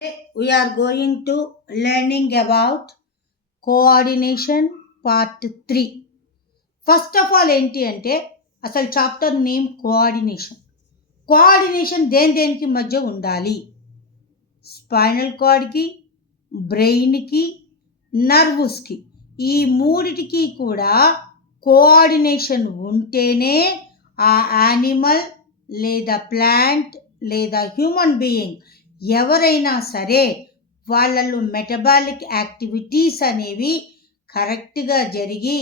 We are going to learning about coordination part 3. First of all ఏంటి అంటే అసలు chapter name coordination దేనికి మధ్య ఉండాలి? స్పైనల్ కార్డ్కి, బ్రెయిన్కి, నర్వ్స్కి, ఈ మూడిటికి కూడా కోఆర్డినేషన్ ఉంటేనే ఆ యానిమల్ లేదా ప్లాంట్ లేదా హ్యూమన్ బీయింగ్ ఎవరైనా సరే వాళ్ళలో మెటబాలిక్ యాక్టివిటీస్ అనేవి కరెక్ట్గా జరిగి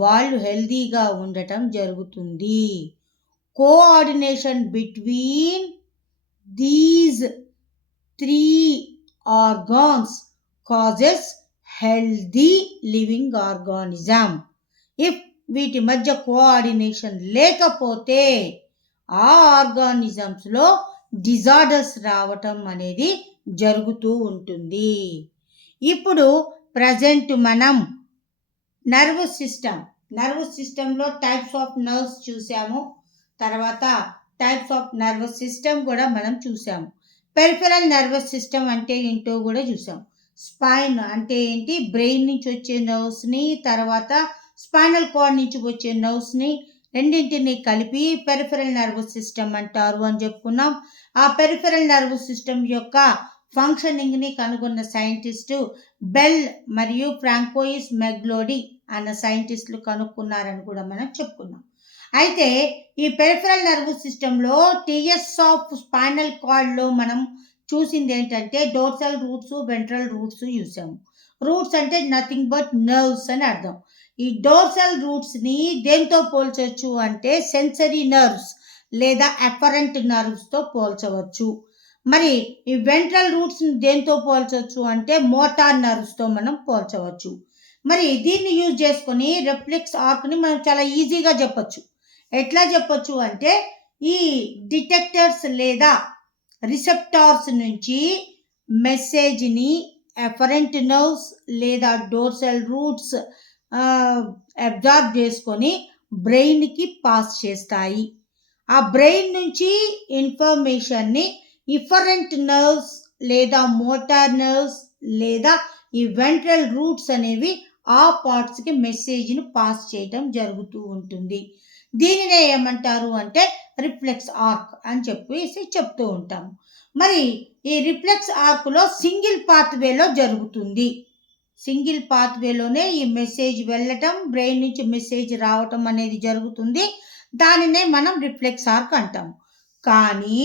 వాళ్ళు హెల్దీగా ఉండటం జరుగుతుంది. Coordination between these 3 organs causes healthy living organism. If వీటి మధ్య కోఆర్డినేషన్ లేకపోతే ఆ ఆర్గానిజమ్స్లో డిజార్డర్స్ రావటం అనేది జరుగుతూ ఉంటుంది. ఇప్పుడు ప్రజెంట్ మనం నర్వస్ సిస్టంలో టైప్స్ ఆఫ్ నర్వ్స్ చూసాము. తర్వాత టైప్స్ ఆఫ్ నర్వస్ సిస్టమ్ కూడా మనం చూసాము. పెరిఫెరల్ నర్వస్ సిస్టమ్ అంటే ఏంటో కూడా చూసాం. స్పైన్ అంటే ఏంటి? బ్రెయిన్ నుంచి వచ్చే నర్వ్స్ని, తర్వాత స్పైనల్ కార్డ్ నుంచి వచ్చే నర్వ్స్ని రెండింటిని కలిపి పెరిఫెరల్ నర్వస్ సిస్టమ్ అంటారు అని చెప్పుకున్నాం. ఆ పెరిఫెరల్ నర్వస్ సిస్టమ్ యొక్క ఫంక్షనింగ్ని కనుగొన్న సైంటిస్టు బెల్ మరియు ఫ్రాంకోయిస్ మెగ్లోడీ అన్న సైంటిస్టులు కనుక్కున్నారని కూడా మనం చెప్పుకున్నాం. అయితే ఈ పెరిఫెరల్ నర్వస్ సిస్టంలో టీఎస్ ఆఫ్ స్పైనల్ కార్డ్లో మనం చూసింది ఏంటంటే డోర్సల్ రూట్స్, వెంట్రల్ రూట్స్ చూసాము. రూట్స్ అంటే నథింగ్ బట్ నర్వ్స్ అని అర్థం. ఈ డోర్సల్ రూట్స్ని దేంతో పోల్చవచ్చు అంటే సెన్సరీ నర్వ్స్ లేదా అపరెంట్ నర్వ్స్తో పోల్చవచ్చు. మరి ఈ వెంట్రల్ రూట్స్ని దేంతో పోల్చవచ్చు అంటే మోటార్ నర్వ్స్తో మనం పోల్చవచ్చు. మరి దీన్ని యూజ్ చేసుకొని రిఫ్లెక్స్ ఆర్క్ని మనం చాలా ఈజీగా చెప్పచ్చు. ఎట్లా చెప్పచ్చు అంటే ఈ డిటెక్టర్స్ లేదా రిసెప్టార్స్ నుంచి మెసేజ్ని అఫరెంట్ నర్వ్స్ లేదా డోర్సల్ రూట్స్ అబ్జార్బ్ చేసుకొని బ్రెయిన్కి పాస్ చేస్తాయి. ఆ బ్రెయిన్ నుంచి ఇన్ఫర్మేషన్ని ఇఫరెంట్ నర్వ్స్ లేదా మోటార్ నర్వ్స్ లేదా ఈ వెంట్రల్ రూట్స్ అనేవి ఆ పార్ట్స్కి మెసేజ్ని పాస్ చేయడం జరుగుతూ ఉంటుంది. దీనినే ఏమంటారు అంటే రిఫ్లెక్స్ ఆర్క్ అని చెప్పేసి చెప్తూ ఉంటాము. మరి ఈ రిఫ్లెక్స్ ఆర్క్లో సింగిల్ పాత్వేలో జరుగుతుంది. సింగిల్ పాత్వేలోనే ఈ మెసేజ్ వెళ్ళటం, బ్రెయిన్ నుంచి మెసేజ్ రావటం అనేది జరుగుతుంది. దానినే మనం రిఫ్లెక్స్ ఆర్క్ అంటాము. కానీ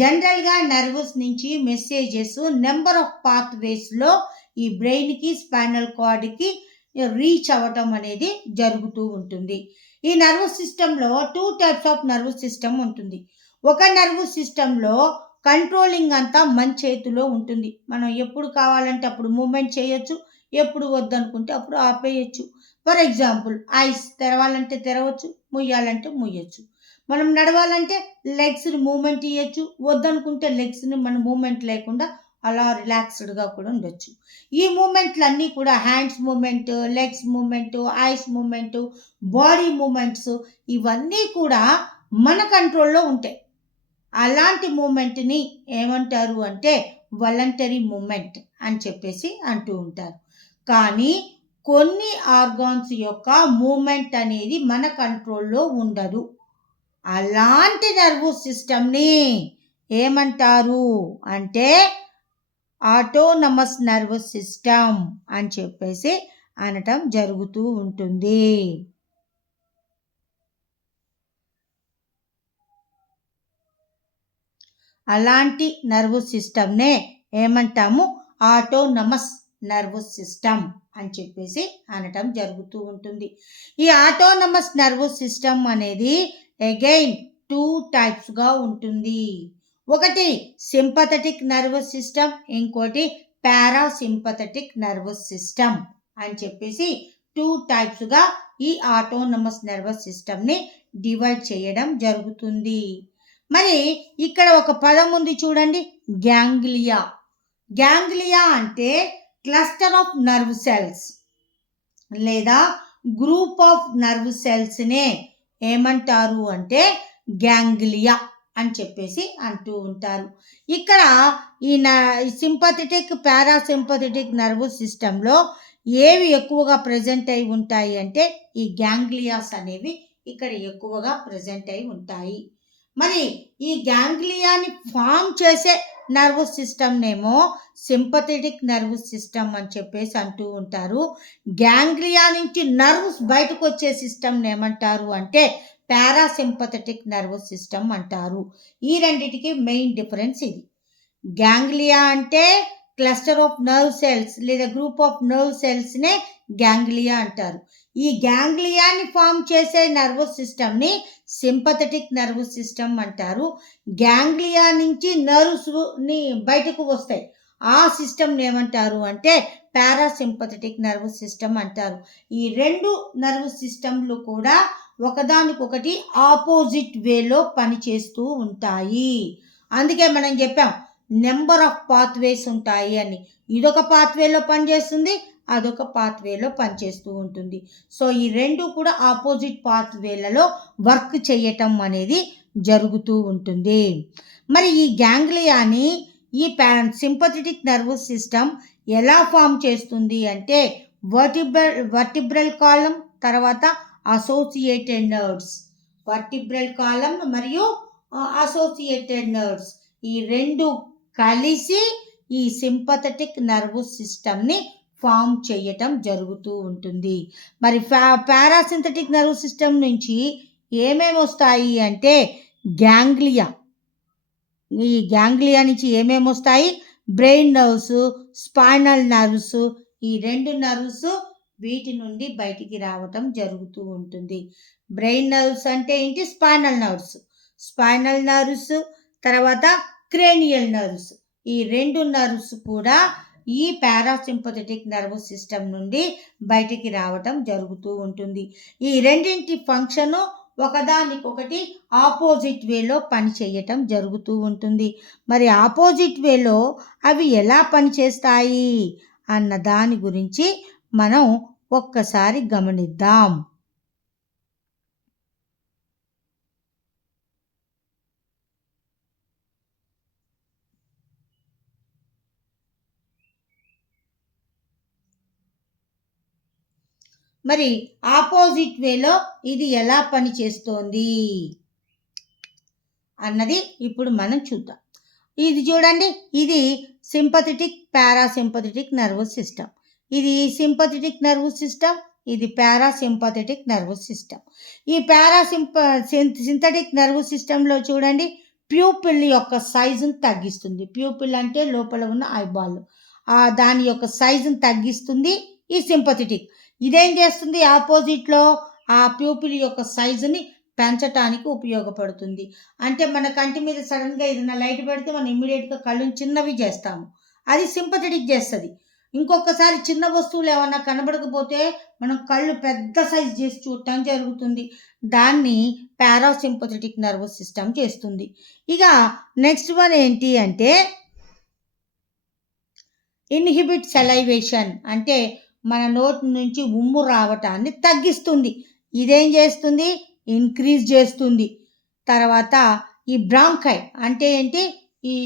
జనరల్గా నర్వస్ నుంచి మెసేజెస్ నెంబర్ ఆఫ్ పాత్వేస్లో ఈ బ్రెయిన్కి, స్పైనల్ కార్డ్కి రీచ్ అవ్వటం అనేది జరుగుతూ ఉంటుంది. ఈ నర్వస్ సిస్టంలో 2 టైప్స్ ఆఫ్ నర్వస్ సిస్టమ్ ఉంటుంది. ఒక నర్వస్ సిస్టంలో కంట్రోలింగ్ అంతా మన చేతిలో ఉంటుంది. మనం ఎప్పుడు కావాలంటే అప్పుడు మూమెంట్ చేయొచ్చు, ఎప్పుడు వద్దనుకుంటే అప్పుడు ఆపేయచ్చు. ఫర్ ఎగ్జాంపుల్ ఐస్ తెరవాలంటే తెరవచ్చు, ముయ్యాలంటే ముయ్యచ్చు. మనం నడవాలంటే లెగ్స్ని మూమెంట్ ఇవ్వచ్చు, వద్దనుకుంటే లెగ్స్ని మనం మూమెంట్ లేకుండా అలా రిలాక్స్డ్గా కూడా ఉండొచ్చు. ఈ మూమెంట్లన్నీ కూడా hands movement, legs movement, eyes movement, body movements ఇవన్నీ కూడా మన కంట్రోల్లో ఉంటాయి. అలాంటి మూమెంట్ని ఏమంటారు అంటే వాలంటరీ మూమెంట్ అని చెప్పేసి అంటూ ఉంటారు. కానీ కొన్ని ఆర్గాన్స్ యొక్క మూమెంట్ అనేది మన కంట్రోల్లో ఉండదు. అలాంటి నర్వస్ సిస్టమ్ని ఏమంటారు అంటే ఆటోనమస్ నర్వస్ సిస్టమ్ అని చెప్పేసి అనటం జరుగుతూ ఉంటుంది. అలాంటి నర్వస్ సిస్టమ్నే ఏమంటాము ఆటోనమస్ నర్వస్ సిస్టమ్ అని చెప్పేసి అనటం జరుగుతూ ఉంటుంది. ఈ ఆటోనమస్ నర్వస్ సిస్టమ్ అనేది అగైన్ 2 టైప్స్గా ఉంటుంది. ఒకటి సింపథెటిక్ నర్వస్ సిస్టమ్, ఇంకోటి పారాసింపథెటిక్ నర్వస్ సిస్టమ్ అని చెప్పేసి 2 టైప్స్గా ఈ ఆటోనమస్ నర్వస్ సిస్టమ్ని డివైడ్ చేయడం జరుగుతుంది. మరి ఇక్కడ ఒక పదం ఉంది చూడండి, గ్యాంగ్లియా. గ్యాంగ్లియా అంటే క్లస్టర్ ఆఫ్ నర్వ్ సెల్స్ లేదా గ్రూప్ ఆఫ్ నర్వ్ సెల్స్నే ఏమంటారు అంటే గ్యాంగ్లియా అని చెప్పేసి అంటూ ఉంటారు. ఇక్కడ ఈ సింపథెటిక్ పారాసింపథెటిక్ నర్వస్ సిస్టంలో ఏవి ఎక్కువగా ప్రజెంట్ అయి ఉంటాయి అంటే ఈ గ్యాంగ్లియాస్ అనేవి ఇక్కడ ఎక్కువగా ప్రజెంట్ అయి ఉంటాయి. మరి ఈ గ్యాంగ్లియాని ఫామ్ చేసే నర్వస్ సిస్టమ్నేమో సింపథెటిక్ నర్వస్ సిస్టమ్ అని చెప్పేసి అంటూ ఉంటారు. గ్యాంగ్లియా నుంచి నర్వ్స్ బయటకు వచ్చే సిస్టమ్ని ఏమంటారు అంటే పారాసింపథెటిక్ నర్వస్ సిస్టమ్ అంటారు. ఈ రెండిటికి మెయిన్ డిఫరెన్స్ ఇది. గ్యాంగ్లియా అంటే క్లస్టర్ ఆఫ్ నర్వ్ సెల్స్ లేదా గ్రూప్ ఆఫ్ నర్వ్ సెల్స్నే గ్యాంగ్లియా అంటారు. ఈ గ్యాంగ్లియాని ఫామ్ చేసే నర్వస్ సిస్టమ్ని సింపథెటిక్ నర్వస్ సిస్టమ్ అంటారు. గ్యాంగ్లియా నుంచి నర్వ్స్ని బయటకు వస్తాయి, ఆ సిస్టమ్ని ఏమంటారు అంటే పారాసింపథెటిక్ నర్వస్ సిస్టమ్ అంటారు. ఈ రెండు నర్వస్ సిస్టమ్లు కూడా ఒకదానికొకటి ఆపోజిట్ వేలో పనిచేస్తూ ఉంటాయి. అందుకే మనం చెప్పాం నెంబర్ ఆఫ్ పాత్వేస్ ఉంటాయి అని. ఇదొక పాత్వేలో పనిచేస్తుంది, అదొక పాత్వేలో పనిచేస్తూ ఉంటుంది. సో ఈ రెండు కూడా ఆపోజిట్ పాత్వేలలో వర్క్ చేయటం అనేది జరుగుతూ ఉంటుంది. మరి ఈ గ్యాంగ్లియాని ఈ సింపథెటిక్ నర్వస్ సిస్టమ్ ఎలా ఫామ్ చేస్తుంది అంటే వర్టిబ్రల్ కాలం, తర్వాత అసోసియేటెడ్ నర్వ్స్. వర్టిబ్రల్ కాలం మరియు అసోసియేటెడ్ నర్వ్స్ ఈ రెండు కలిసి ఈ సింపథెటిక్ నర్వస్ సిస్టమ్ని ఫామ్ చేయటం జరుగుతూ ఉంటుంది. మరి పారాసింథటిక్ నర్వస్ సిస్టమ్ నుంచి ఏమేమి వస్తాయి అంటే గ్యాంగ్లియా. ఈ గ్యాంగ్లియా నుంచి ఏమేమి వస్తాయి? Brain nerves, spinal nerves. ఈ రెండు నర్వ్స్ వీటి నుండి బయటికి రావటం జరుగుతూ ఉంటుంది. బ్రెయిన్ నర్వ్స్ అంటే ఏంటి? స్పైనల్ నర్వ్స్, తర్వాత క్రేనియల్ నర్వ్స్. ఈ రెండు నర్వ్స్ కూడా ఈ పారాసింపథెటిక్ నర్వస్ సిస్టమ్ నుండి బయటికి రావటం జరుగుతూ ఉంటుంది. ఈ రెండింటి ఫంక్షను ఒకదానికొకటి ఆపోజిట్ వేలో పనిచేయటం జరుగుతూ ఉంటుంది. మరి ఆపోజిట్ వేలో అవి ఎలా పనిచేస్తాయి అన్న దాని గురించి మనం ఒక్కసారి గమనిద్దాం. మరి ఆపోజిట్ వేలో ఇది ఎలా పనిచేస్తోంది అన్నది ఇప్పుడు మనం చూద్దాం. ఇది చూడండి, ఇది సింపథెటిక్ పారాసింపథెటిక్ నర్వస్ సిస్టమ్. ఇది సింపథెటిక్ నర్వస్ సిస్టమ్, ఇది పారాసింపథెటిక్ నర్వస్ సిస్టమ్. ఈ సింథటిక్ నర్వస్ సిస్టంలో చూడండి, ప్యూపిల్ యొక్క సైజును తగ్గిస్తుంది. ప్యూపిల్ అంటే లోపల ఉన్న ఐబాల్, దాని యొక్క సైజును తగ్గిస్తుంది ఈ సింపథెటిక్. ఇదేం చేస్తుంది? ఆపోజిట్లో ఆ ప్యూపిల్ యొక్క సైజుని పెంచటానికి ఉపయోగపడుతుంది. అంటే మన కంటి మీద సడన్గా ఏదైనా లైట్ పెడితే మనం ఇమ్మీడియట్గా కళ్ళుని చిన్నవి చేస్తాము, అది సింపథెటిక్ చేస్తుంది. ఇంకొకసారి చిన్న వస్తువులు ఏమన్నా కనబడకపోతే మనం కళ్ళు పెద్ద సైజ్ చేసి చూడటం జరుగుతుంది. దాన్ని పారాసింపథెటిక్ నర్వస్ సిస్టమ్ చేస్తుంది. ఇక నెక్స్ట్ వన్ ఏంటి అంటే ఇన్హిబిట్ సలైవేషన్, అంటే మన నోటి నుంచి ఉమ్ము రావటాన్ని తగ్గిస్తుంది. ఇదేం చేస్తుంది? ఇంక్రీజ్ చేస్తుంది. తర్వాత ఈ బ్రాంకై అంటే ఏంటి? ఈ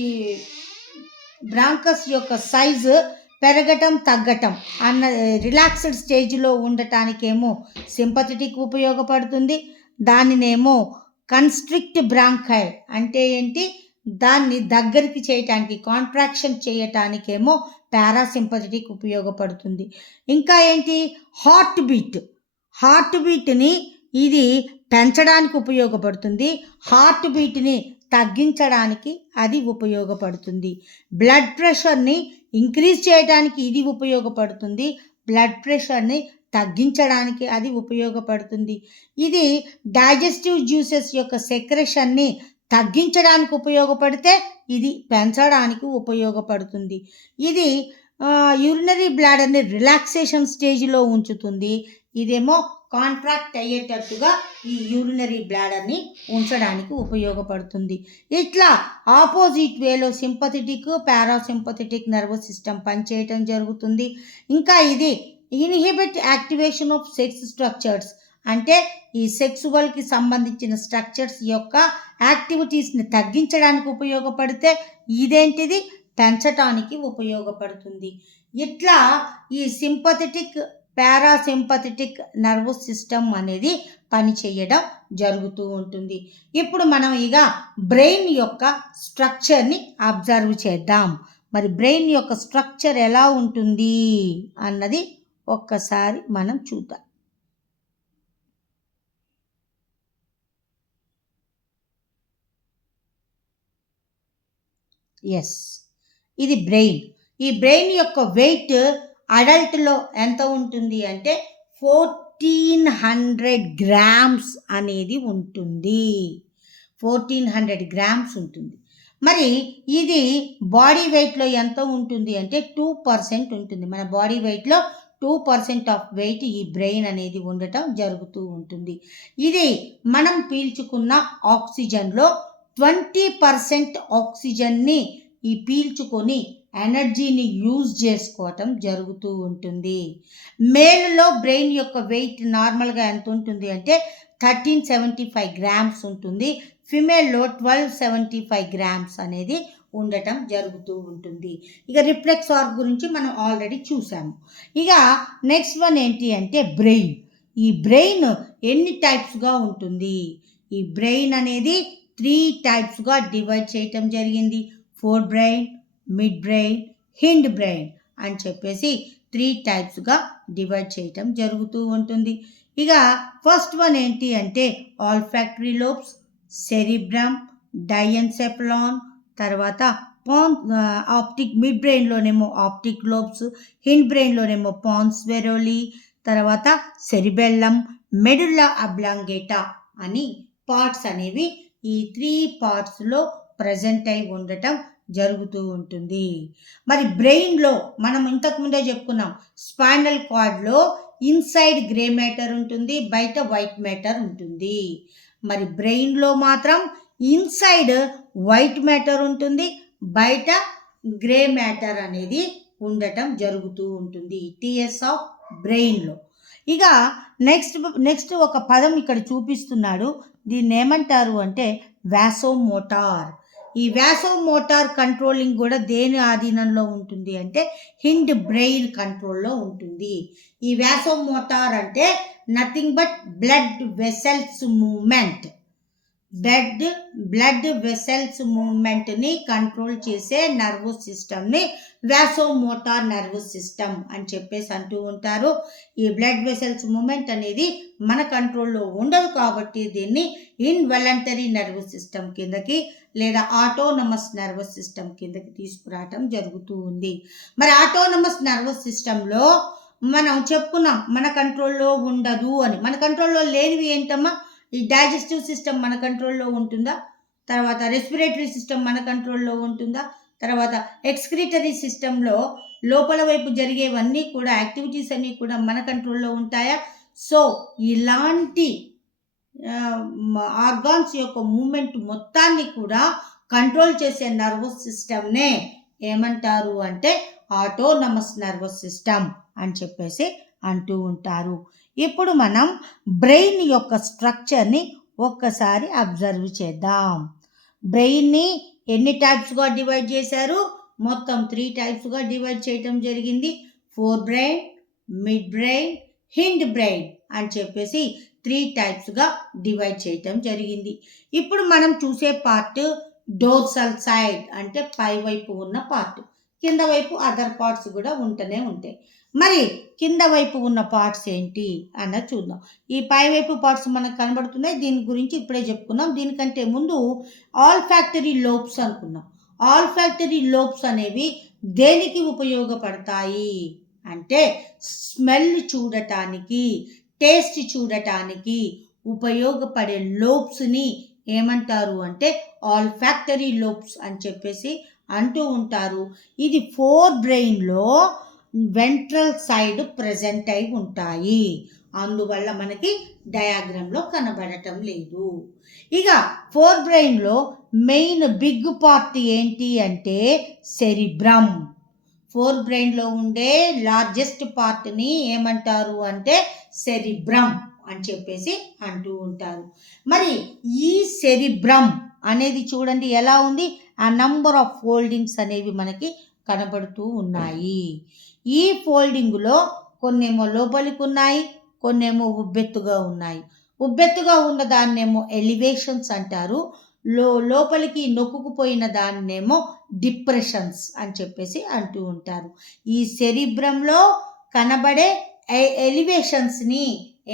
బ్రాంకస్ యొక్క సైజు పెరగటం తగ్గటం అన్న రిలాక్స్డ్ స్టేజ్లో ఉండటానికేమో సింపథెటిక్ ఉపయోగపడుతుంది. దానినేమో కన్స్ట్రిక్ట్ బ్రాంకై అంటే ఏంటి? దాన్ని దగ్గరికి చేయటానికి, కాంట్రాక్షన్ చేయటానికేమో పారాసింపథెటిక్ ఉపయోగపడుతుంది. ఇంకా ఏంటి? హార్ట్ బీట్ని ఇది పెంచడానికి ఉపయోగపడుతుంది, హార్ట్ బీట్ని తగ్గించడానికి అది ఉపయోగపడుతుంది. బ్లడ్ ప్రెషర్ని ఇంక్రీజ్ చేయడానికి ఇది ఉపయోగపడుతుంది, బ్లడ్ ప్రెషర్ని తగ్గించడానికి అది ఉపయోగపడుతుంది. ఇది డైజెస్టివ్ జ్యూసెస్ యొక్క సెక్రెషన్ని తగ్గించడానికి ఉపయోగపడితే ఇది పెంచడానికి ఉపయోగపడుతుంది. ఇది యూరినరీ బ్లాడర్ని రిలాక్సేషన్ స్టేజ్లో ఉంచుతుంది. ఇదేమో కాంట్రాక్ట్ అయ్యేటట్టుగా ఈ యూరినరీ బ్లాడర్ని ఉంచడానికి ఉపయోగపడుతుంది. ఇట్లా ఆపోజిట్ వేలో సింపథెటిక్ పారాసింపథెటిక్ నర్వస్ సిస్టమ్ పనిచేయటం జరుగుతుంది. ఇంకా ఇది inhibit activation of sex structures, అంటే ఈ సెక్సువల్కి సంబంధించిన స్ట్రక్చర్స్ యొక్క యాక్టివిటీస్ని తగ్గించడానికి ఉపయోగపడితే ఇదేంటిది పెంచటానికి ఉపయోగపడుతుంది. ఇట్లా ఈ సింపథెటిక్ పారాసింపథెటిక్ నర్వస్ సిస్టమ్ అనేది పనిచేయడం జరుగుతూ ఉంటుంది. ఇప్పుడు మనం ఇక బ్రెయిన్ యొక్క స్ట్రక్చర్ని అబ్జర్వ్ చేద్దాం. మరి బ్రెయిన్ యొక్క స్ట్రక్చర్ ఎలా ఉంటుంది అన్నది ఒక్కసారి మనం చూద్దాం. ఎస్, ఇది బ్రెయిన్. ఈ బ్రెయిన్ యొక్క వెయిట్ అడల్ట్లో ఎంత ఉంటుంది అంటే 1400 గ్రామ్స్ అనేది ఉంటుంది. 1400 గ్రామ్స్ ఉంటుంది. మరి ఇది బాడీ వెయిట్లో ఎంత ఉంటుంది అంటే 2% ఉంటుంది. మన బాడీ వెయిట్లో 2% ఆఫ్ వెయిట్ ఈ బ్రెయిన్ అనేది ఉండటం జరుగుతూ ఉంటుంది. ఇది మనం పీల్చుకున్న ఆక్సిజన్లో 20% ఆక్సిజన్ని ఈ పీల్చుకొని ఎనర్జీని యూజ్ చేసుకోవటం జరుగుతూ ఉంటుంది. మేల్లో బ్రెయిన్ యొక్క వెయిట్ నార్మల్గా ఎంత ఉంటుంది అంటే 1375 గ్రామ్స్ ఉంటుంది. ఫిమేల్లో 1275 గ్రామ్స్ అనేది ఉండటం జరుగుతూ ఉంటుంది. ఇక రిఫ్లెక్స్ ఆర్గ్ గురించి మనం ఆల్రెడీ చూసాము. ఇక నెక్స్ట్ వన్ ఏంటి అంటే బ్రెయిన్. ఈ బ్రెయిన్ ఎన్ని టైప్స్గా ఉంటుంది? ఈ బ్రెయిన్ అనేది 3 టైప్స్గా డివైడ్ చేయటం జరిగింది. Four brain, mid brain, Hind brain అని చెప్పేసి 3 టైప్స్గా డివైడ్ చేయటం జరుగుతూ ఉంటుంది. ఇక ఫస్ట్ వన్ ఏంటి అంటే ఆల్ఫాక్టరీ లోబ్స్, సెరిబ్రమ్, డైఎన్సెఫలాన్, తర్వాత ఆప్టిక్. మిడ్ బ్రెయిన్లోనేమో ఆప్టిక్ లోబ్స్, హిండ్ బ్రెయిన్లోనేమో పాన్స్ వెరోలి, తర్వాత సెరిబెల్లం, మెడుల్లా అబ్లాంగేటా అని పార్ట్స్ అనేవి ఈ 3 పార్ట్స్లో ప్రజెంట్ అయి ఉండటం జరుగుతూ ఉంటుంది. మరి బ్రెయిన్లో మనం ఇంతకుముందే చెప్పుకున్నాం, స్పైనల్ కార్డ్లో ఇన్సైడ్ గ్రే మ్యాటర్ ఉంటుంది, బయట వైట్ మ్యాటర్ ఉంటుంది. మరి బ్రెయిన్లో మాత్రం ఇన్సైడ్ వైట్ మ్యాటర్ ఉంటుంది, బయట గ్రే మ్యాటర్ అనేది ఉండటం జరుగుతూ ఉంటుంది టీఎస్ ఆఫ్ బ్రెయిన్లో. ఇక నెక్స్ట్ ఒక పదం ఇక్కడ చూపిస్తున్నాడు. దీన్ని ఏమంటారు అంటే వాసోమోటార్. ఈ వాసోమోటార్ కంట్రోలింగ్ కూడా దేని ఆధీనంలో ఉంటుంది అంటే హిండ్ బ్రెయిన్ కంట్రోల్లో ఉంటుంది. ఈ వాసోమోటార్ అంటే nothing but blood vessels movement. Blood vessels మూమెంట్ని కంట్రోల్ చేసే నర్వస్ సిస్టమ్ని వాసోమోటార్ నర్వస్ సిస్టమ్ అని చెప్పేసి అంటూ ఉంటారు. ఈ బ్లడ్ వెసల్స్ మూమెంట్ అనేది మన కంట్రోల్లో ఉండదు కాబట్టి దీన్ని ఇన్వాలంటరీ నర్వస్ సిస్టమ్ కిందకి లేదా ఆటోనమస్ నర్వస్ సిస్టమ్ కిందకి తీసుకురావటం జరుగుతూ ఉంది. మరి ఆటోనమస్ నర్వస్ సిస్టంలో మనం చెప్పుకున్నాం మన కంట్రోల్లో ఉండదు అని. మన కంట్రోల్లో లేనివి ఏంటమ్మా? ఈ డైజెస్టివ్ సిస్టమ్ మన కంట్రోల్లో ఉంటుందా? తర్వాత రెస్పిరేటరీ సిస్టమ్ మన కంట్రోల్లో ఉంటుందా? తర్వాత ఎక్స్క్రిటరీ సిస్టంలో లోపల వైపు జరిగేవన్నీ కూడా యాక్టివిటీస్ అన్నీ కూడా మన కంట్రోల్లో ఉంటాయా? సో ఇలాంటి ఆర్గాన్స్ యొక్క మూమెంట్ మొత్తాన్ని కూడా కంట్రోల్ చేసే నర్వస్ సిస్టమ్నే ఏమంటారు అంటే ఆటోనమస్ నర్వస్ సిస్టమ్ అని చెప్పేసి అంటూ ఉంటారు. ఇప్పుడు మనం బ్రెయిన్ యొక్క స్ట్రక్చర్ని ఒక్కసారి అబ్జర్వ్ చేద్దాం. బ్రెయిన్ని ఎన్ని టైప్స్గా డివైడ్ చేశారు? మొత్తం 3 టైప్స్గా డివైడ్ చేయటం జరిగింది. Four brain, mid brain, Hind brain అని చెప్పేసి 3 టైప్స్గా డివైడ్ చేయటం జరిగింది. ఇప్పుడు మనం చూసే పార్ట్ డోర్సల్ సైడ్ అంటే పై వైపు ఉన్న పార్ట్, కింద వైపు అదర్ పార్ట్స్ కూడా ఉంటూనే ఉంటాయి. మరి కింద వైపు ఉన్న పార్ట్స్ ఏంటి అన్నది చూద్దాం. ఈ పై వైపు పార్ట్స్ మనకు కనబడుతున్నాయి, దీని గురించి ఇప్పుడే చెప్పుకున్నాం. దీనికంటే ముందు ఆల్ఫాక్టరీ లోబ్స్ అనుకున్నాం. ఆల్ఫాక్టరీ లోబ్స్ అనేవి దేనికి ఉపయోగపడతాయి అంటే స్మెల్ చూడటానికి, టేస్ట్ చూడటానికి ఉపయోగపడే లోబ్స్ని ఏమంటారు అంటే ఆల్ఫాక్టరీ లోబ్స్ అని చెప్పేసి అంటూ ఉంటారు. ఇది ఫోర్ బ్రెయిన్లో వెంట్రల్ సైడ్ ప్రెజెంట్ అయి ఉంటాయి, అందువల్ల మనకి డయాగ్రామ్లో కనబడటం లేదు. ఇక ఫోర్ బ్రెయిన్లో మెయిన్ బిగ్ పార్ట్ ఏంటి అంటే సెరిబ్రమ్. ఫోర్ బ్రెయిన్లో ఉండే లార్జెస్ట్ పార్ట్ని ఏమంటారు అంటే సెరిబ్రమ్ అని చెప్పేసి అంటూ ఉంటారు. మరి ఈ సెరిబ్రమ్ అనేది చూడండి ఎలా ఉంది, ఆ నంబర్ ఆఫ్ ఫోల్డింగ్స్ అనేవి మనకి కనబడుతూ ఉన్నాయి. ఈ ఫోల్డింగ్లో కొన్నేమో లోపలికి ఉన్నాయి, కొన్నేమో ఉబ్బెత్తుగా ఉన్నాయి. ఉబ్బెత్తుగా ఉన్న దాన్నేమో ఎలివేషన్స్ అంటారు, లోపలికి నొక్కుకుపోయిన దాన్నేమో డిప్రెషన్స్ అని చెప్పేసి అంటూ ఉంటారు. ఈ సెరిబ్రంలో కనబడే ఎలివేషన్స్ని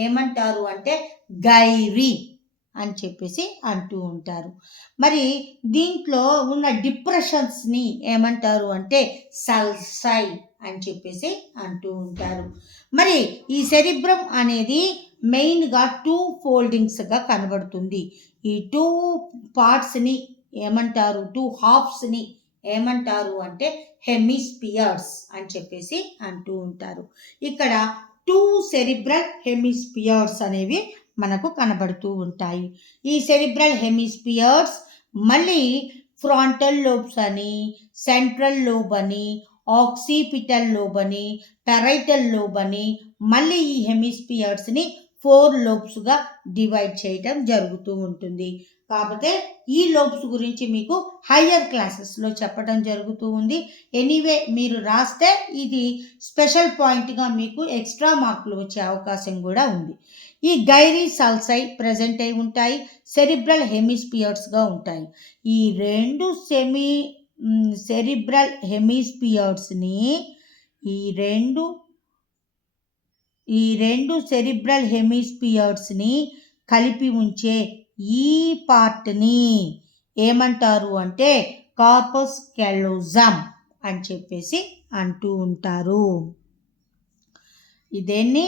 ఏమంటారు అంటే గైరీ అని చెప్పేసి అంటూ ఉంటారు. మరి దీంట్లో ఉన్న డిప్రెషన్స్ని ఏమంటారు అంటే సల్సై అని చెప్పేసి అంటూ ఉంటారు. మరి ఈ సెరిబ్రం అనేది మెయిన్గా 2 ఫోల్డింగ్స్గా కనబడుతుంది. ఈ 2 పార్ట్స్ని ఏమంటారు, 2 హాఫ్స్ని ఏమంటారు అంటే హెమిస్పియర్స్ అని చెప్పేసి అంటూ ఉంటారు. ఇక్కడ 2 సెరిబ్రల్ హెమిస్పియర్స్ అనేవి మనకు కనబడుతూ ఉంటాయి. ఈ సెరిబ్రల్ హెమిస్పియర్స్ మళ్ళీ ఫ్రాంటల్ లోబ్స్ అని, సెంట్రల్ లోబ్ అని, ఆక్సిపిటల్ లోబ్ అని, పెరైటల్ లోబ్ అని, మళ్ళీ ఈ హెమిస్పియర్స్ని 4 లోబ్స్గా డివైడ్ చేయటం జరుగుతూ ఉంటుంది. కాకపోతే ఈ లోబ్స్ గురించి మీకు హయ్యర్ క్లాసెస్లో చెప్పడం జరుగుతూ ఉంది. ఎనీవే మీరు రాస్తే ఇది స్పెషల్ పాయింట్గా మీకు ఎక్స్ట్రా మార్కులు వచ్చే అవకాశం కూడా ఉంది. ఈ గైరీ సల్సై ప్రజెంట్ అయి ఉంటాయి, సెరిబ్రల్ హెమిస్పియర్స్గా ఉంటాయి. ఈ రెండు సెరిబ్రల్ హెమిస్పియర్స్ని ఈ రెండు సెరిబ్రల్ హెమిస్పియర్స్ని కలిపి ఉంచే ఈ పార్ట్ని ఏమంటారు అంటే కార్పస్ క్యాలోజమ్ అని చెప్పేసి అంటూ ఉంటారు. ఇదేన్ని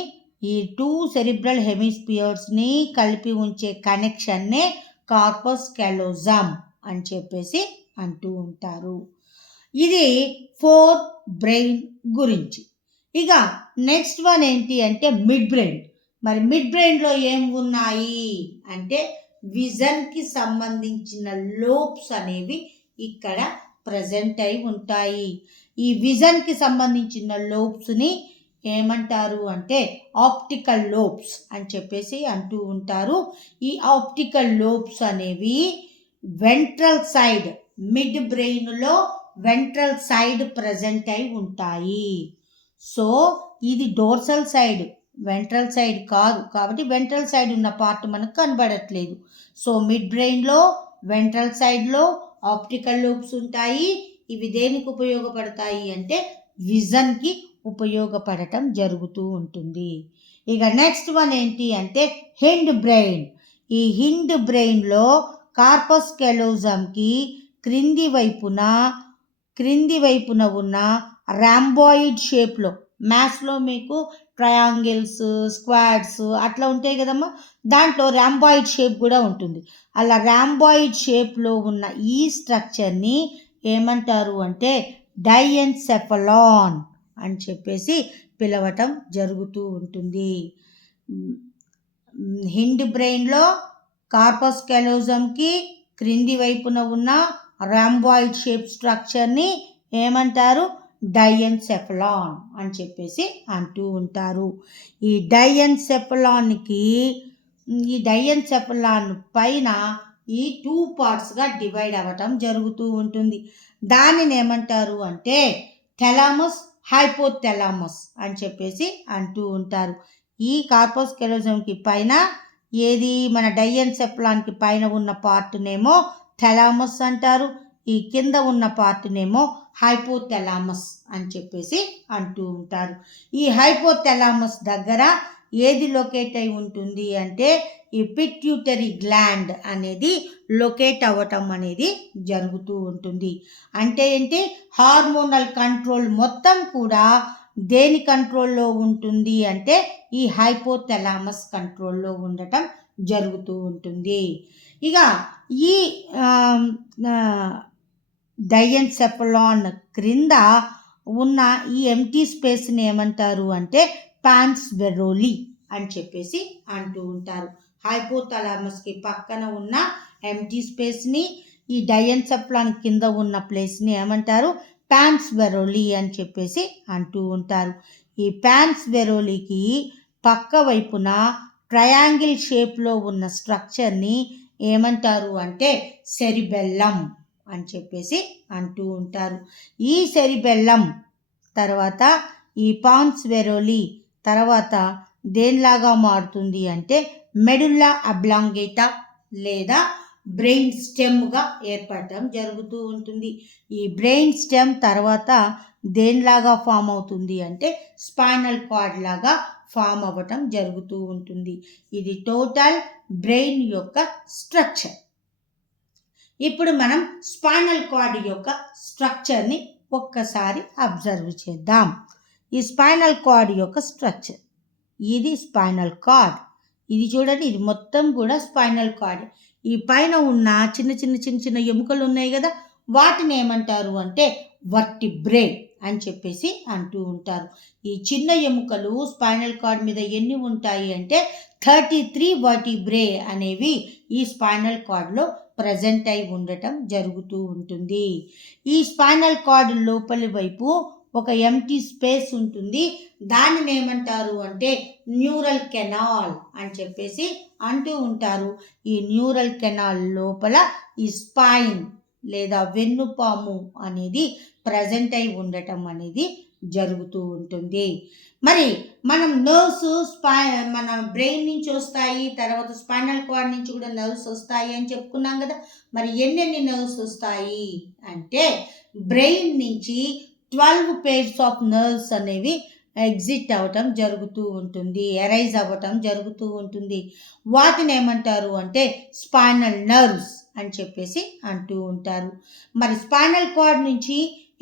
ఈ 2 సెరిబ్రల్ హెమిస్పియర్స్ని కలిపి ఉంచే కనెక్షన్నే కార్పస్ క్యాలోజమ్ అని చెప్పేసి అంటూ ఉంటారు. ఇది 4 బ్రెయిన్ గురించి. ఇక నెక్స్ట్ వన్ ఏంటి అంటే మిడ్ బ్రెయిన్. మరి మిడ్ బ్రెయిన్లో ఏం ఉన్నాయి అంటే విజన్కి సంబంధించిన లోబ్స్ అనేవి ఇక్కడ ప్రజెంట్ అయి ఉంటాయి. ఈ విజన్కి సంబంధించిన లోబ్స్ని ఏమంటారు అంటే ఆప్టికల్ లోబ్స్ అని చెప్పేసి అంటూ ఉంటారు. ఈ ఆప్టికల్ లోబ్స్ అనేవి వెంట్రల్ సైడ్, మిడ్ బ్రెయిన్లో వెంట్రల్ సైడ్ ప్రజెంట్ అయి ఉంటాయి. సో ఇది డోర్సల్ సైడ్, వెంట్రల్ సైడ్ కాదు, కాబట్టి వెంట్రల్ సైడ్ ఉన్న పార్ట్ మనకు కనబడట్లేదు. సో మిడ్ బ్రెయిన్లో వెంట్రల్ సైడ్లో ఆప్టికల్ లోబ్స్ ఉంటాయి. ఇవి దేనికి ఉపయోగపడతాయి అంటే విజన్కి ఉపయోగపడటం జరుగుతూ ఉంటుంది. ఇక నెక్స్ట్ వన్ ఏంటి అంటే హిండ్ బ్రెయిన్. ఈ హిండ్ బ్రెయిన్లో కార్పస్ క్యాలోజమ్కి క్రింది వైపున ఉన్న ర్యాంబాయిడ్ షేప్లో, మ్యాథ్స్లో మీకు ట్రయాంగిల్స్, స్క్వాడ్స్ అట్లా ఉంటాయి కదమ్మా, దాంట్లో ర్యాంబాయిడ్ షేప్ కూడా ఉంటుంది. అలా ర్యాంబాయిడ్ షేప్లో ఉన్న ఈ స్ట్రక్చర్ని ఏమంటారు అంటే డైఎన్సెఫలాన్ అని చెప్పేసి పిలవటం జరుగుతూ ఉంటుంది. హిండ్ బ్రెయిన్లో కార్పస్ క్యాలోజమ్కి క్రింది వైపున ఉన్న ర్యాంబాయిడ్ షేప్ స్ట్రక్చర్ని ఏమంటారు డైఎన్సెఫలాన్ అని చెప్పేసి అంటూ ఉంటారు. ఈ డైఎన్సెఫలాన్ పైన ఈ 2 పార్ట్స్గా డివైడ్ అవ్వటం జరుగుతూ ఉంటుంది. దానిని ఏమంటారు అంటే థెలామస్, హైపోథెలామస్ అని చెప్పేసి అంటూ ఉంటారు. ఈ కార్పస్ క్యాలోజమ్కి పైన ఏది మన డైఎన్సెఫలాన్కి పైన ఉన్న పార్ట్నేమో థెలామస్ అంటారు, ఈ కింద ఉన్న పార్ట్నేమో హైపోథెలామస్ అని చెప్పేసి అంటూ ఉంటారు. ఈ హైపోథెలామస్ దగ్గర ఏది లొకేట్ అయి ఉంటుంది అంటే ఈ పిట్యూటరీ గ్లాండ్ అనేది లొకేట్ అవ్వటం అనేది జరుగుతూ ఉంటుంది. అంటే ఏంటి, హార్మోనల్ కంట్రోల్ మొత్తం కూడా దేని కంట్రోల్లో ఉంటుంది అంటే ఈ హైపోథెలామస్ కంట్రోల్లో ఉండటం జరుగుతూ ఉంటుంది. ఇక ఈ డైఎన్సెఫలాన్ క్రింద ఉన్న ఈ ఎంటీ స్పేస్ని ఏమంటారు అంటే పాన్స్ వెరోలి అని చెప్పేసి అంటూ ఉంటారు. హైపోథలామస్కి పక్కన ఉన్న ఎంటీ స్పేస్ని, ఈ డైఎన్సెఫలాన్ కింద ఉన్న ప్లేస్ని ఏమంటారు పాన్స్ వెరోలి అని చెప్పేసి అంటూ ఉంటారు. ఈ పాన్స్ వెరోలికి పక్క వైపున ట్రయాంగిల్ షేప్లో ఉన్న స్ట్రక్చర్ని ఏమంటారు అంటే సెరిబెల్లం అని చెప్పేసి అంటూ ఉంటారు. ఈ సెరిబెల్లం తర్వాత ఈ పాన్స్ వెరోలి తర్వాత దేనిలాగా మారుతుంది అంటే మెడుల్లా అబ్లాంగేటా లేదా బ్రెయిన్ స్టెమ్గా ఏర్పడటం జరుగుతూ ఉంటుంది. ఈ బ్రెయిన్ స్టెమ్ తర్వాత దేనిలాగా ఫామ్ అవుతుంది అంటే స్పైనల్ కార్డ్ లాగా ఫామ్ అవ్వటం జరుగుతూ ఉంటుంది. ఇది టోటల్ బ్రెయిన్ యొక్క స్ట్రక్చర్. ఇప్పుడు మనం స్పైనల్ కార్డ్ యొక్క స్ట్రక్చర్ని ఒక్కసారి అబ్జర్వ్ చేద్దాం. ఈ స్పైనల్ కార్డ్ యొక్క స్ట్రక్చర్, ఇది స్పైనల్ కార్డ్. ఇది చూడండి, ఇది మొత్తం కూడా స్పైనల్ కార్డ్. ఈ పైన ఉన్న చిన్న చిన్న చిన్న చిన్న ఎముకలు ఉన్నాయి కదా, వాటిని ఏమంటారు అంటే వర్టిబ్రే అని చెప్పేసి అంటూ ఉంటారు. ఈ చిన్న ఎముకలు స్పైనల్ కార్డ్ మీద ఎన్ని ఉంటాయి అంటే 33 వర్టిబ్రే అనేవి ఈ స్పైనల్ కార్డ్లో ప్రజెంట్ అయి ఉండటం జరుగుతూ ఉంటుంది. ఈ స్పైనల్ కార్డ్ లోపలి వైపు ఒక ఎంటీ స్పేస్ ఉంటుంది. దానిని ఏమంటారు అంటే న్యూరల్ కెనాల్ అని చెప్పేసి అంటూ ఉంటారు. ఈ న్యూరల్ కెనాల్ లోపల ఈ స్పైన్ లేదా వెన్నుపాము అనేది ప్రజెంట్ అయి ఉండటం అనేది జరుగుతూ ఉంటుంది. మరి మనం నర్వ్స్ మన బ్రెయిన్ నుంచి వస్తాయి, తర్వాత స్పైనల్ కార్డ్ నుంచి కూడా నర్వ్స్ వస్తాయి అని చెప్పుకున్నాం కదా. మరి ఎన్నెన్ని నర్వ్స్ వస్తాయి అంటే బ్రెయిన్ నుంచి 12 pairs ఆఫ్ నర్వ్స్ అనేవి ఎగ్జిట్ అవ్వటం జరుగుతూ ఉంటుంది, ఎరైజ్ అవ్వటం జరుగుతూ ఉంటుంది. వాటిని ఏమంటారు అంటే స్పైనల్ నర్వ్స్ అని చెప్పేసి అంటూ ఉంటారు. మరి స్పైనల్ కార్డ్ నుంచి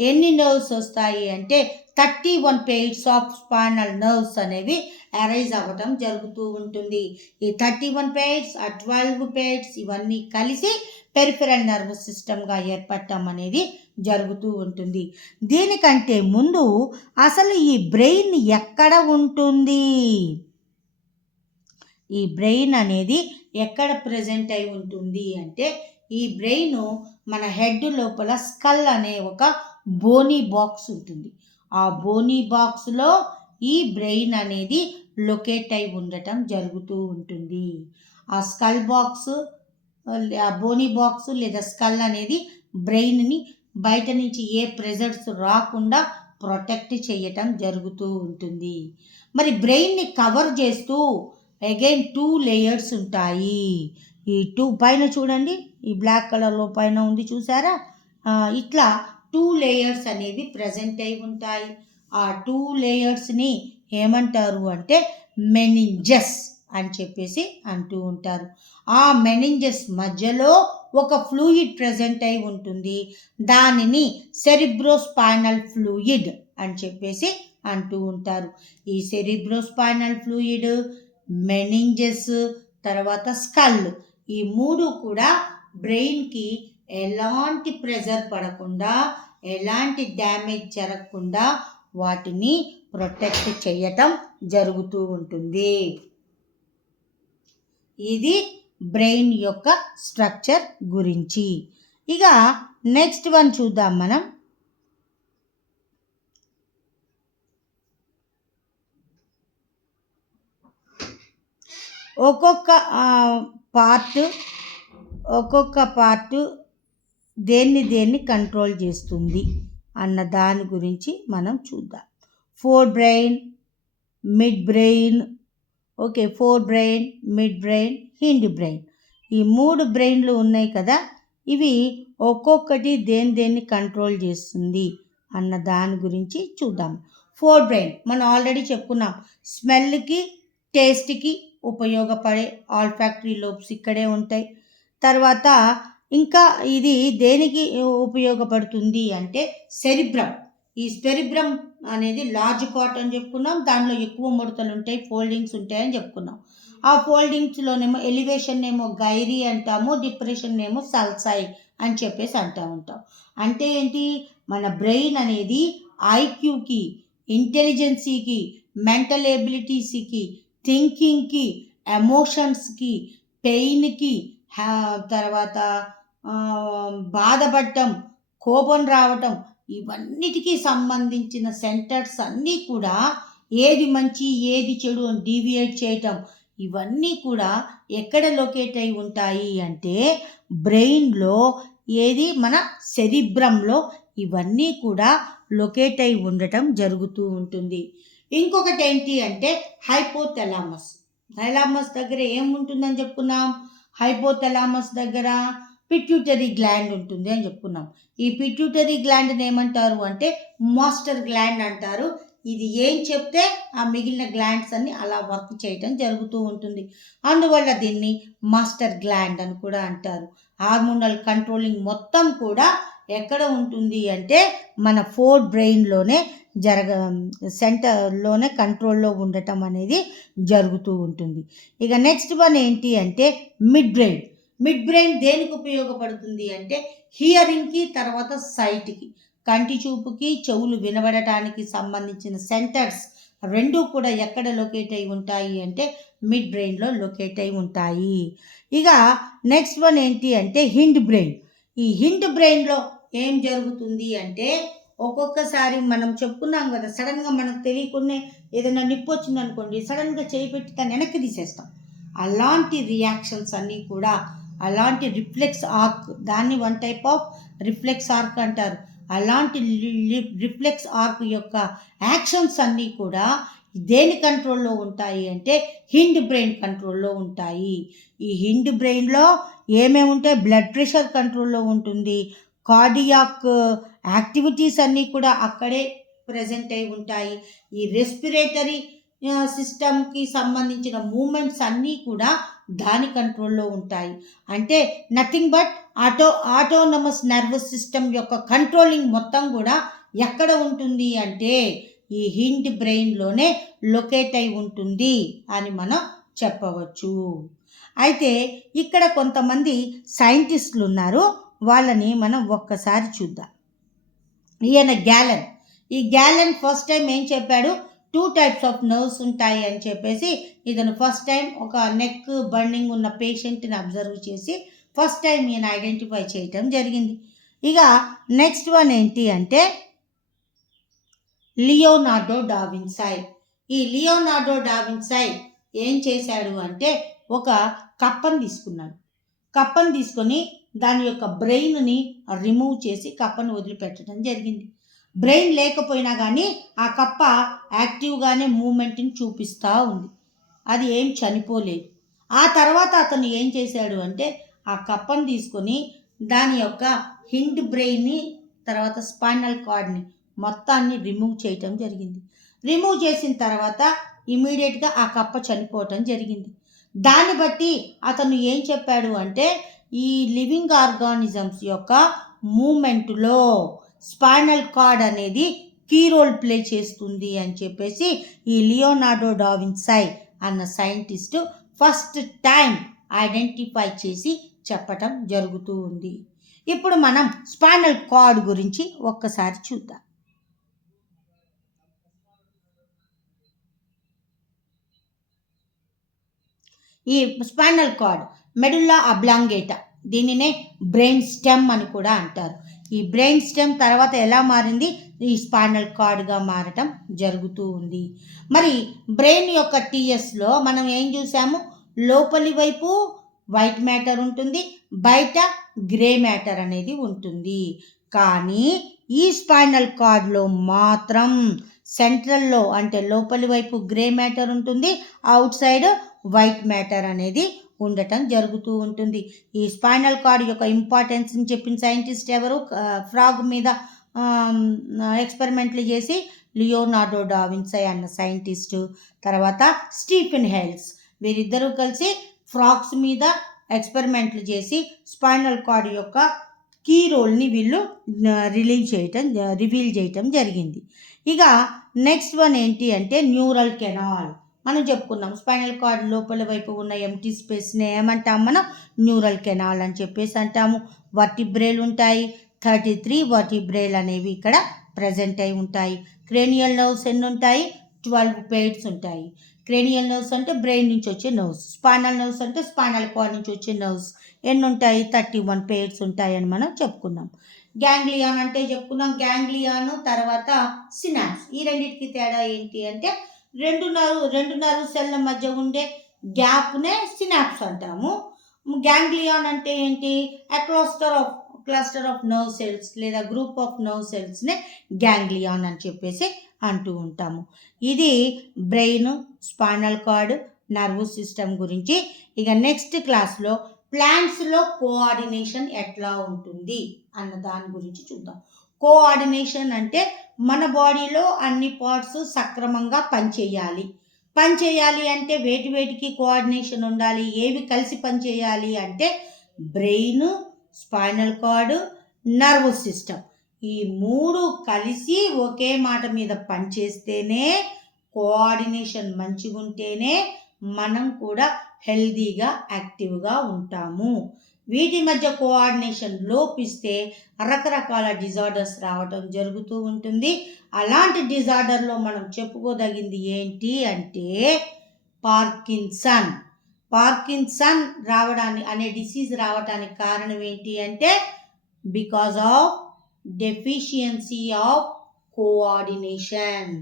ఎన్ని నర్వ్స్ వస్తాయి అంటే 31 pairs ఆఫ్ స్పైనల్ నర్వ్స్ అనేవి అరైజ్ అవ్వటం జరుగుతూ ఉంటుంది. ఈ 31 pairs, 12 pairs ఇవన్నీ కలిసి పెరిఫెరల్ నర్వ్ సిస్టమ్గా ఏర్పడటం అనేది జరుగుతూ ఉంటుంది. దీనికంటే ముందు అసలు ఈ బ్రెయిన్ ఎక్కడ ఉంటుంది, ఈ బ్రెయిన్ అనేది ఎక్కడ ప్రజెంట్ అయి ఉంటుంది అంటే ఈ బ్రెయిన్ మన హెడ్ లోపల స్కల్ అనే ఒక బోనీ బాక్స్ ఉంటుంది. ఆ బోనీ బాక్స్లో ఈ బ్రెయిన్ అనేది లొకేట్ అయి ఉండటం జరుగుతూ ఉంటుంది. ఆ స్కల్ బాక్స్, ఆ బోనీ బాక్స్ లేదా స్కల్ అనేది బ్రెయిన్ని బయట నుంచి ఏ ప్రెజర్స్ రాకుండా ప్రొటెక్ట్ చేయటం జరుగుతూ ఉంటుంది. మరి బ్రెయిన్ని కవర్ చేస్తూ అగైన్ 2 లేయర్స్ ఉంటాయి. ఈ 2 పైన చూడండి, ఈ బ్లాక్ కలర్లో పైన ఉంది చూసారా, ఇట్లా 2 లేయర్స్ అనేవి ప్రజెంట్ అయి ఉంటాయి. ఆ 2 లేయర్స్ని ఏమంటారు అంటే మెనింజస్ అని చెప్పేసి అంటూ ఉంటారు. ఆ మెనింజస్ మధ్యలో ఒక ఫ్లూయిడ్ ప్రజెంట్ అయి ఉంటుంది. దానిని సెరిబ్రోస్పైనల్ ఫ్లూయిడ్ అని చెప్పేసి అంటూ ఉంటారు. ఈ సెరిబ్రోస్పైనల్ ఫ్లూయిడ్, మెనింజస్, తర్వాత స్కల్, ఈ 3 కూడా బ్రెయిన్కి ఎలాంటి ప్రెజర్ పడకుండా, ఎలాంటి డ్యామేజ్ జరగకుండా వాటిని ప్రొటెక్ట్ చేయటం జరుగుతూ ఉంటుంది. ఇది బ్రెయిన్ యొక్క స్ట్రక్చర్ గురించి. ఇక నెక్స్ట్ వన్ చూద్దాం మనం. ఒక్కొక్క పార్ట్ దేన్ని కంట్రోల్ చేస్తుంది అన్న దాని గురించి మనం చూద్దాం. Four brain, mid brain, four brain, mid brain, Hind brain, ఈ 3 బ్రెయిన్లు ఉన్నాయి కదా. ఇవి ఒక్కొక్కటి దేన్ని కంట్రోల్ చేస్తుంది అన్న దాని గురించి చూద్దాం. ఫోర్ బ్రెయిన్ మనం ఆల్రెడీ చెప్పుకున్నాం. స్మెల్కి, టేస్ట్కి ఉపయోగపడే ఆల్ఫాక్టరీ లోబ్స్ ఇక్కడే ఉంటాయి. తర్వాత ఇంకా ఇది దేనికి ఉపయోగపడుతుంది అంటే సెరిబ్రమ్. ఈ సెరిబ్రమ్ అనేది లార్జ్ పార్ట్ అని చెప్పుకున్నాం. దానిలో ఎక్కువ ముడతలు ఉంటాయి, ఫోల్డింగ్స్ ఉంటాయని చెప్పుకున్నాం. ఆ ఫోల్డింగ్స్లోనేమో ఎలివేషన్ ఏమో గైరీ అంటాము, డిప్రెషన్ ఏమో సల్సై అని చెప్పేసి అంటూ ఉంటాం. అంటే ఏంటి, మన బ్రెయిన్ అనేది ఐక్యూకి, ఇంటెలిజెన్సీకి, మెంటల్ ఎబిలిటీస్కి, థింకింగ్కి, ఎమోషన్స్కి, పెయిన్కి, తర్వాత బాధపడటం, కోపం రావటం, ఇవన్నిటికీ సంబంధించిన సెంటర్స్ అన్నీ కూడా ఏది మంచి ఏది చెడు అని డీవియేట్ చేయటం, ఇవన్నీ కూడా ఎక్కడ లొకేట్ అయి ఉంటాయి అంటే బ్రెయిన్లో, ఏది మన సెరిబ్రంలో ఇవన్నీ కూడా లొకేట్ అయి ఉండటం జరుగుతూ ఉంటుంది. ఇంకొకటి ఏంటి అంటే హైపోథలామస్. థైలామస్ దగ్గర ఏముంటుందని చెప్పుకున్నాం? హైపోథలామస్ దగ్గర పిట్యూటరీ గ్లాండ్ ఉంటుంది అని చెప్పుకున్నాం. ఈ పిట్యూటరీ గ్లాండ్ని ఏమంటారు అంటే మాస్టర్ గ్లాండ్ అంటారు. ఇది ఏం చెప్తే ఆ మిగిలిన గ్లాండ్స్ అన్ని అలా వర్క్ చేయటం జరుగుతూ ఉంటుంది. అందువల్ల దీన్ని మాస్టర్ గ్లాండ్ అని కూడా అంటారు. హార్మోనల్ కంట్రోలింగ్ మొత్తం కూడా ఎక్కడ ఉంటుంది అంటే మన ఫోర్ బ్రెయిన్లోనే సెంటర్లోనే కంట్రోల్లో ఉండటం అనేది జరుగుతూ ఉంటుంది. ఇక నెక్స్ట్ వన్ ఏంటి అంటే మిడ్ బ్రెయిన్. మిడ్ బ్రెయిన్ దేనికి ఉపయోగపడుతుంది అంటే హియరింగ్కి, తర్వాత సైట్కి, కంటి చూపుకి, చెవులు వినబడటానికి సంబంధించిన సెంటర్స్ రెండూ కూడా ఎక్కడ లొకేట్ అయి ఉంటాయి అంటే మిడ్ బ్రెయిన్లో లొకేట్ అయి ఉంటాయి. ఇక నెక్స్ట్ వన్ ఏంటి అంటే హిండ్ బ్రెయిన్. ఈ హిండ్ బ్రెయిన్లో ఏం జరుగుతుంది అంటే ఒక్కొక్కసారి మనం చెప్పుకున్నాం కదా, సడన్గా మనకు తెలియకుండా ఏదైనా నిప్పు వచ్చింది అనుకోండి, సడన్గా చేయి పెట్టి దాన్ని వెనక్కి తీసేస్తాం. అలాంటి రియాక్షన్స్ అన్నీ కూడా, అలాంటి రిఫ్లెక్స్ ఆర్క్, దాన్ని one type of reflex arc అంటారు. అలాంటి రిఫ్లెక్స్ ఆర్క్ యొక్క యాక్షన్స్ అన్నీ కూడా దేని కంట్రోల్లో ఉంటాయి అంటే హిండ్ బ్రెయిన్ కంట్రోల్లో ఉంటాయి. ఈ హిండ్ బ్రెయిన్లో ఏమేమి ఉంటాయి? బ్లడ్ ప్రెషర్ కంట్రోల్లో ఉంటుంది, కార్డియాక్ యాక్టివిటీస్ అన్నీ కూడా అక్కడే ప్రజెంట్ అయి ఉంటాయి. ఈ రెస్పిరేటరీ సిస్టమ్కి సంబంధించిన మూమెంట్స్ అన్నీ కూడా దాని కంట్రోల్లో ఉంటాయి. అంటే nothing but autonomous nervous system యొక్క కంట్రోలింగ్ మొత్తం కూడా ఎక్కడ ఉంటుంది అంటే ఈ హిండ్ బ్రెయిన్లోనే లొకేట్ అయి ఉంటుంది అని మనం చెప్పవచ్చు. అయితే ఇక్కడ కొంతమంది సైంటిస్టులు ఉన్నారు, వాళ్ళని మనం ఒక్కసారి చూద్దాం. ఈయన గ్యాలెన్. ఈ గ్యాలెన్ ఫస్ట్ టైం ఏం చెప్పాడు? 2 types ఆఫ్ నర్వ్స్ ఉంటాయి అని చెప్పేసి ఇతను ఫస్ట్ టైం ఒక నెక్ బర్నింగ్ ఉన్న పేషెంట్ని అబ్జర్వ్ చేసి ఫస్ట్ టైం ఈయన ఐడెంటిఫై చేయటం జరిగింది. ఇక నెక్స్ట్ వన్ ఏంటి అంటే లియోనార్డో డావిన్సీ. ఈ లియోనార్డో డావిన్సీ ఏం చేశాడు అంటే ఒక కప్పను తీసుకున్నాడు. కప్పను తీసుకొని దాని యొక్క బ్రెయిన్ని రిమూవ్ చేసి కప్పను వదిలిపెట్టడం జరిగింది. బ్రెయిన్ లేకపోయినా కానీ ఆ కప్ప యాక్టివ్గానే మూమెంట్ని చూపిస్తూ ఉంది, అది ఏం చనిపోలేదు. ఆ తర్వాత అతను ఏం చేశాడు అంటే ఆ కప్పను తీసుకొని దాని యొక్క హిండ్ బ్రెయిన్ని, తర్వాత స్పైనల్ కార్డ్ని మొత్తాన్ని రిమూవ్ చేయటం జరిగింది. రిమూవ్ చేసిన తర్వాత ఇమీడియట్గా ఆ కప్ప చనిపోవటం జరిగింది. దాన్ని బట్టి అతను ఏం చెప్పాడు అంటే ఈ లివింగ్ ఆర్గానిజమ్స్ యొక్క మూమెంట్లో స్పైనల్ కార్డ్ అనేది కీ రోల్ ప్లే చేస్తుంది అని చెప్పేసి ఈ లియోనార్డో డావిన్సీ అన్న సైంటిస్టు ఫస్ట్ టైం ఐడెంటిఫై చేసి చెప్పటం జరుగుతూ ఉంది. ఇప్పుడు మనం స్పైనల్ కార్డ్ గురించి ఒక్కసారి చూద్దాం. ఈ స్పైనల్ కార్డ్ మెడుల్లా అబ్లాంగేటా, దీనినే బ్రెయిన్ స్టెమ్ అని కూడా అంటారు. ఈ బ్రెయిన్ స్టెమ్ తర్వాత ఎలా మారింది? ఈ స్పైనల్ కార్డ్గా మారటం జరుగుతూ ఉంది. మరి బ్రెయిన్ యొక్క టీఎస్లో మనం ఏం చూసాము? లోపలి వైపు వైట్ మ్యాటర్ ఉంటుంది, బయట గ్రే మ్యాటర్ అనేది ఉంటుంది. కానీ ఈ స్పైనల్ కార్డ్లో మాత్రం సెంట్రల్లో అంటే లోపలి వైపు గ్రే మ్యాటర్ ఉంటుంది, అవుట్ సైడ్ వైట్ మ్యాటర్ అనేది ఉండటం జరుగుతూ ఉంటుంది. ఈ స్పైనల్ కార్డ్ యొక్క ఇంపార్టెన్స్ని చెప్పిన సైంటిస్ట్ ఎవరు? ఫ్రాగ్ మీద ఎక్స్పెరిమెంట్లు చేసి లియోనార్డో డావిన్సీ అన్న సైంటిస్టు, తర్వాత స్టీఫెన్ హెల్స్, వీరిద్దరూ కలిసి ఫ్రాగ్స్ మీద ఎక్స్పెరిమెంట్లు చేసి స్పైనల్ కార్డ్ యొక్క కీ రోల్ని వీళ్ళు రివీల్ చేయటం జరిగింది. ఇక నెక్స్ట్ వన్ ఏంటి అంటే న్యూరల్ కెనాల్. మనం చెప్పుకున్నాం స్పైనల్ కార్డ్ లోపల వైపు ఉన్న ఎంటీ స్పేస్ని ఏమంటాం మనం? న్యూరల్ కెనాల్ అని చెప్పేసి అంటాము. వర్టిబ్రేలు ఉంటాయి, 33 వర్టిబ్రేలు అనేవి ఇక్కడ ప్రజెంట్ అయి ఉంటాయి. క్రేనియల్ నర్వ్స్ ఎన్ని ఉంటాయి? 12 పెయిర్స్ ఉంటాయి. క్రేనియల్ నర్వ్స్ అంటే బ్రెయిన్ నుంచి వచ్చే నర్వ్స్, స్పైనల్ నర్వ్స్ అంటే స్పైనల్ కార్డ్ నుంచి వచ్చే నర్వ్స్ ఎన్ని ఉంటాయి? 31 పెయిర్స్ ఉంటాయని మనం చెప్పుకున్నాం. గ్యాంగ్లియాన్ అంటే చెప్పుకున్నాం, గ్యాంగ్లియాను తర్వాత సినాప్స్. ఈ రెండింటికి తేడా ఏంటి అంటే రెండు నర్వ్ సెల్ల మధ్య ఉండే గ్యాప్నే సినాప్స్ అంటాము. గ్యాంగ్లియాన్ అంటే ఏంటి? క్లస్టర్ ఆఫ్ నర్వ్ సెల్స్ లేదా గ్రూప్ ఆఫ్ నర్వ్ సెల్స్నే గ్యాంగ్లియాన్ అని చెప్పేసి అంటూ ఉంటాము. ఇది brain, spinal cord, nervous system గురించి. ఇక నెక్స్ట్ క్లాస్లో ప్లాంట్స్లో కోఆర్డినేషన్ ఎట్లా ఉంటుంది అన్న దాని గురించి చూద్దాం. కోఆర్డినేషన్ అంటే మన బాడీలో అన్ని పార్ట్స్ సక్రమంగా పనిచేయాలి అంటే వేటికి కోఆర్డినేషన్ ఉండాలి, ఏవి కలిసి పనిచేయాలి అంటే brain, spinal cord, nervous system ఈ మూడు కలిసి ఒకే మాట మీద పనిచేస్తేనే, కోఆర్డినేషన్ మంచిగా ఉంటేనే మనం కూడా హెల్దీగా యాక్టివ్గా ఉంటాము. వీటి మధ్య కోఆర్డినేషన్ లోపిస్తే రకరకాల డిజార్డర్స్ రావటం జరుగుతూ ఉంటుంది. అలాంటి డిజార్డర్లో మనం చెప్పుకోదగింది ఏంటి అంటే పార్కిన్సన్ అనే డిసీజ్ రావడానికి కారణం ఏంటి అంటే because of deficiency of coordination,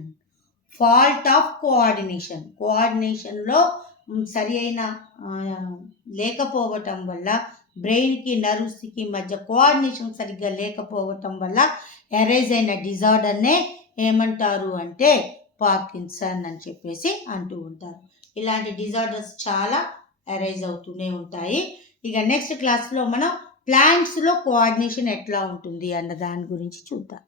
fault of కోఆర్డినేషన్లో సరి అయిన లేకపోవటం వల్ల, బ్రెయిన్కి నర్వ్స్కి మధ్య కోఆర్డినేషన్ సరిగ్గా లేకపోవటం వల్ల అరైజ్ అయిన డిజార్డర్నే ఏమంటారు అంటే పార్కిన్సన్ అని చెప్పేసి అంటూ ఉంటారు. ఇలాంటి డిజార్డర్స్ చాలా అరైజ్ అవుతూనే ఉంటాయి. ఇక నెక్స్ట్ క్లాస్లో మనం ప్లాంట్స్లో కోఆర్డినేషన్ ఎట్లా ఉంటుంది అన్న దాని గురించి చూద్దాం.